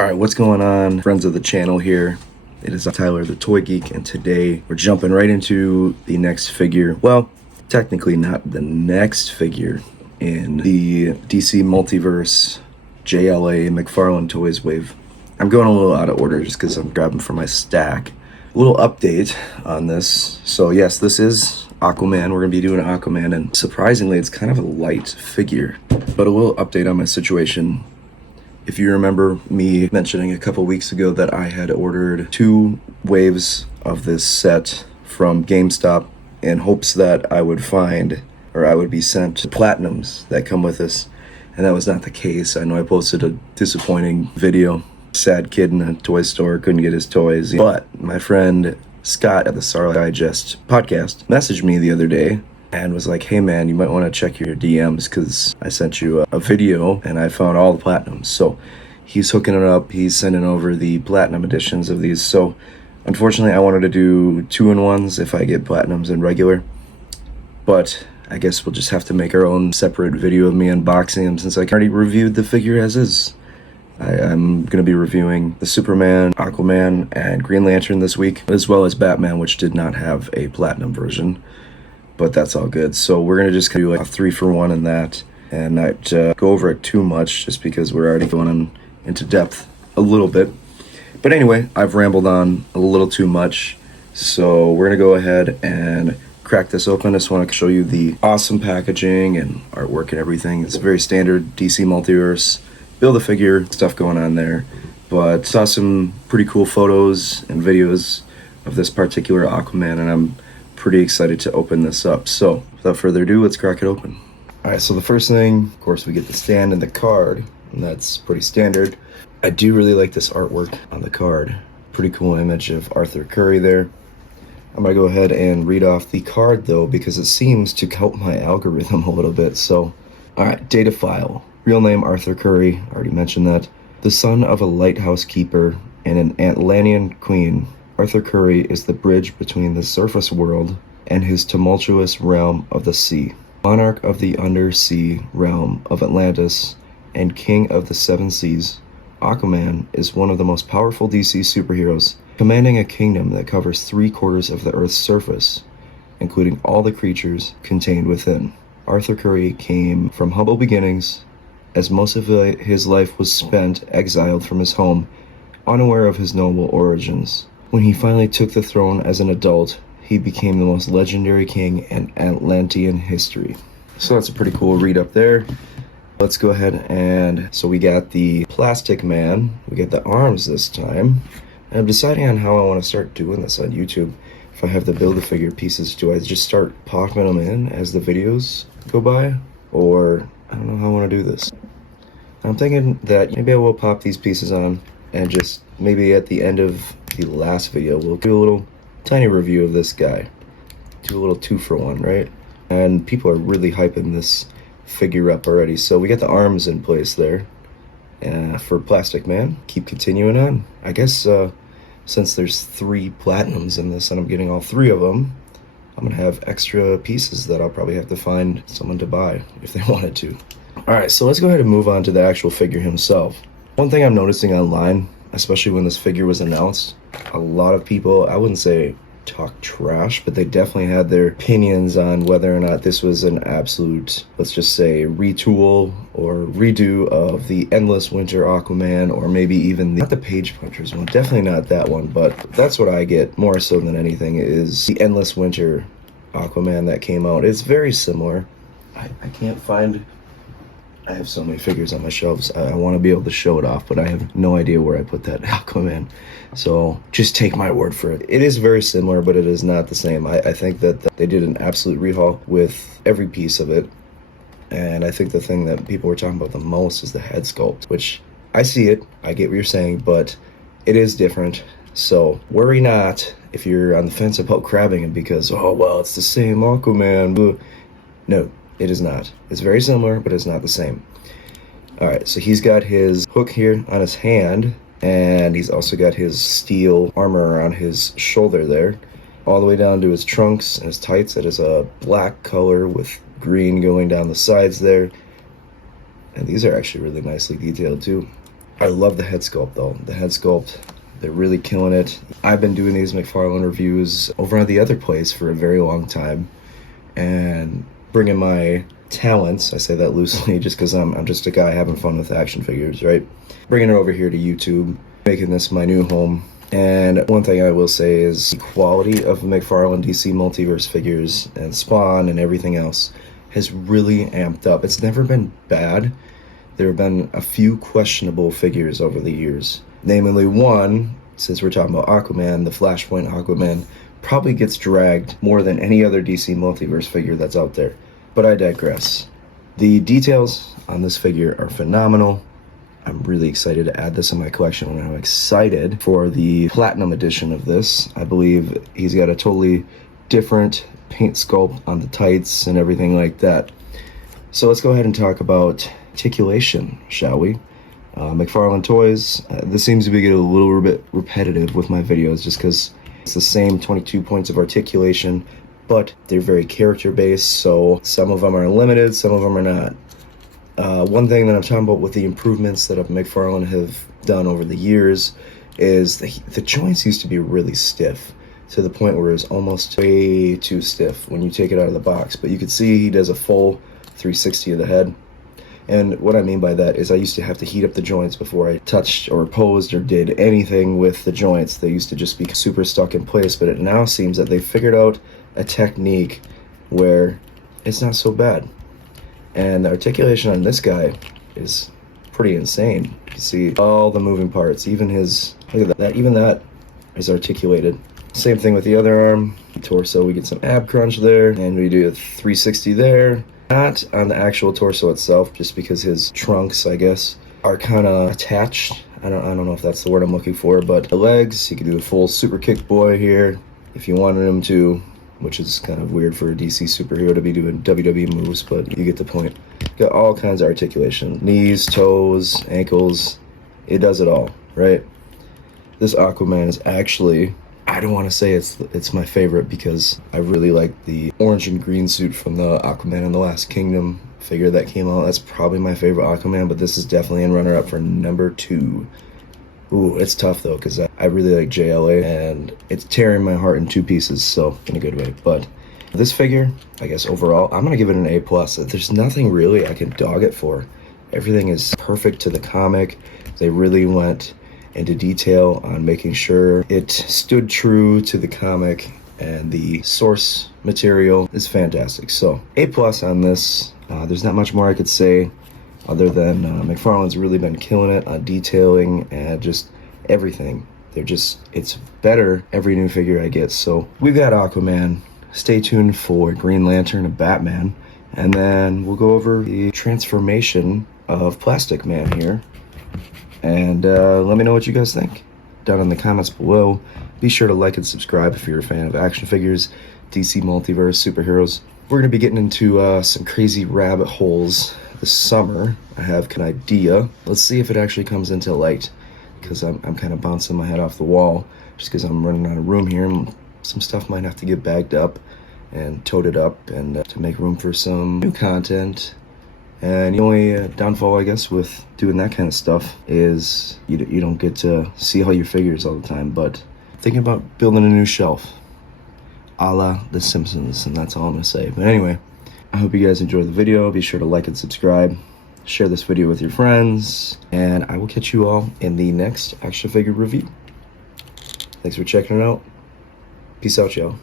Alright, what's going on, friends of the channel here? It is Tyler the Toy Geek, and today we're jumping right into the next figure. Well, technically not the next figure in the DC Multiverse JLA McFarlane Toys wave. I'm going a little out of order just because I'm grabbing from my stack. A little update on this. So yes, this is Aquaman. We're going to be doing Aquaman, and surprisingly it's kind of a light figure. But a little update on my situation. If you remember me mentioning a couple weeks ago that I had ordered 2 waves of this set from GameStop in hopes that I would find, or I would be sent, platinums that come with this, and that was not the case. I know I posted a disappointing video. Sad kid in a toy store, couldn't get his toys. But my friend Scott at the Sarla Digest podcast messaged me the other day and was like, hey man, you might want to check your DMs because I sent you a video and I found all the platinums. So he's hooking it up. He's sending over the platinum editions of these. So unfortunately I wanted to do 2-in-1s if I get platinums and regular, but I guess we'll just have to make our own separate video of me unboxing them since I already reviewed the figure as is. I'm going to be reviewing the Superman, Aquaman, and Green Lantern this week, as well as Batman, which did not have a platinum version. But that's all good. So we're going to just do like a 3-for-1 in that and not go over it too much just because we're already going into depth a little bit. But anyway, I've rambled on a little too much. So we're going to go ahead and crack this open. I just want to show you the awesome packaging and artwork and everything. It's very standard DC Multiverse Build-A-Figure stuff going on there. But saw some pretty cool photos and videos of this particular Aquaman, and I'm pretty excited to open this up. So without further ado, let's crack it open. Alright, so the first thing, of course, we get the stand and the card, and that's pretty standard. I do really like this artwork on the card. Pretty cool image of Arthur Curry there. I'm gonna go ahead and read off the card though, because it seems to help my algorithm a little bit. So, alright, data file. Real name Arthur Curry, already mentioned that. The son of a lighthouse keeper and an Atlantean queen, Arthur Curry is the bridge between the surface world and his tumultuous realm of the sea. Monarch of the undersea realm of Atlantis and king of the 7 seas, Aquaman is one of the most powerful DC superheroes, commanding a kingdom that covers 3/4 of the Earth's surface, including all the creatures contained within. Arthur Curry came from humble beginnings, as most of his life was spent exiled from his home, unaware of his noble origins. When he finally took the throne as an adult, he became the most legendary king in Atlantean history. So that's a pretty cool read up there. Let's go ahead and, so we got the plastic man, we get the arms this time. And I'm deciding on how I want to start doing this on YouTube. If I have the Build-A-Figure pieces, do I just start popping them in as the videos go by? Or, I don't know how I want to do this. I'm thinking that maybe I will pop these pieces on and just maybe at the end of the last video we'll do a little tiny review of this guy. Do a little 2-for-1, right? And people are really hyping this figure up already. So we got the arms in place there for Plastic Man. Keep continuing on. I guess since there's 3 platinums in this and I'm getting all 3 of them, I'm gonna have extra pieces that I'll probably have to find someone to buy if they wanted to. Alright, so let's go ahead and move on to the actual figure himself. One thing I'm noticing online, especially when this figure was announced, a lot of people, I wouldn't say talk trash, but they definitely had their opinions on whether or not this was an absolute, let's just say, retool or redo of the Endless Winter Aquaman, or maybe even not the Page Punchers one, definitely not that one, but that's what I get more so than anything is the Endless Winter Aquaman that came out. It's very similar. I can't find, I have so many figures on my shelves. I want to be able to show it off, but I have no idea where I put that Aquaman. So just take my word for it. It is very similar, but it is not the same. I think that they did an absolute rehaul with every piece of it. And I think the thing that people were talking about the most is the head sculpt, which I see it. I get what you're saying, but it is different. So worry not if you're on the fence about grabbing it because, oh, well, it's the same Aquaman. No. It is not. It's very similar, but it's not the same. Alright, so he's got his hook here on his hand, and he's also got his steel armor around his shoulder there, all the way down to his trunks and his tights. It is a black color with green going down the sides there. And these are actually really nicely detailed too. I love the head sculpt though. The head sculpt, they're really killing it. I've been doing these McFarlane reviews over at the other place for a very long time, and bringing my talents, I say that loosely just because I'm just a guy having fun with action figures, right? Bringing it over here to YouTube, making this my new home. And one thing I will say is the quality of McFarlane DC Multiverse figures and Spawn and everything else has really amped up. It's never been bad. There have been a few questionable figures over the years. Namely one, since we're talking about Aquaman, the Flashpoint Aquaman probably gets dragged more than any other DC Multiverse figure that's out there. But I digress. The details on this figure are phenomenal. I'm really excited to add this in my collection, and I'm excited for the Platinum edition of this. I believe he's got a totally different paint sculpt on the tights and everything like that. So let's go ahead and talk about articulation, shall we? McFarlane Toys, this seems to be getting a little bit repetitive with my videos just because it's the same 22 points of articulation, but they're very character based, so some of them are limited, some of them are not. One thing that I'm talking about with the improvements that McFarlane have done over the years is the joints used to be really stiff to the point where it's almost way too stiff when you take it out of the box. But you can see he does a full 360 of the head. And what I mean by that is I used to have to heat up the joints before I touched or posed or did anything with the joints. They used to just be super stuck in place, but it now seems that they figured out a technique where it's not so bad. And the articulation on this guy is pretty insane. You can see all the moving parts, even his, look at that, even that is articulated. Same thing with the other arm, torso, we get some ab crunch there, and we do a 360 there. Not on the actual torso itself, just because his trunks, I guess, are kind of attached. I don't know if that's the word I'm looking for, but the legs, you can do a full super kick boy here if you wanted him to, which is kind of weird for a DC superhero to be doing WWE moves, but you get the point. Got all kinds of articulation. Knees, toes, ankles. It does it all, right? This Aquaman is actually, I don't want to say it's my favorite because I really like the orange and green suit from the Aquaman in the Last Kingdom figure that came out. That's probably my favorite Aquaman, but this is definitely in runner-up for number 2. Ooh, it's tough though, because I really like JLA, and it's tearing my heart in 2 pieces, so in a good way. But this figure, I guess overall, I'm gonna give it an A+. There's nothing really I can dog it for. Everything is perfect to the comic. They really went into detail on making sure it stood true to the comic, and the source material is fantastic. So A+ on this. There's not much more I could say other than McFarlane's really been killing it on detailing and just everything. It's better every new figure I get. So we've got Aquaman. Stay tuned for Green Lantern and Batman, and then we'll go over the transformation of Plastic Man here. And let me know what you guys think down in the comments below. Be sure to like and subscribe if you're a fan of action figures, DC Multiverse, superheroes. We're going to be getting into some crazy rabbit holes this summer. I have an idea. Let's see if it actually comes into light, because I'm kind of bouncing my head off the wall just because I'm running out of room here, and some stuff might have to get bagged up and toted up and to make room for some new content. And the only downfall, I guess, with doing that kind of stuff is you don't get to see all your figures all the time. But thinking about building a new shelf, a la The Simpsons, and that's all I'm going to say. But anyway, I hope you guys enjoyed the video. Be sure to like and subscribe. Share this video with your friends. And I will catch you all in the next action figure review. Thanks for checking it out. Peace out, y'all.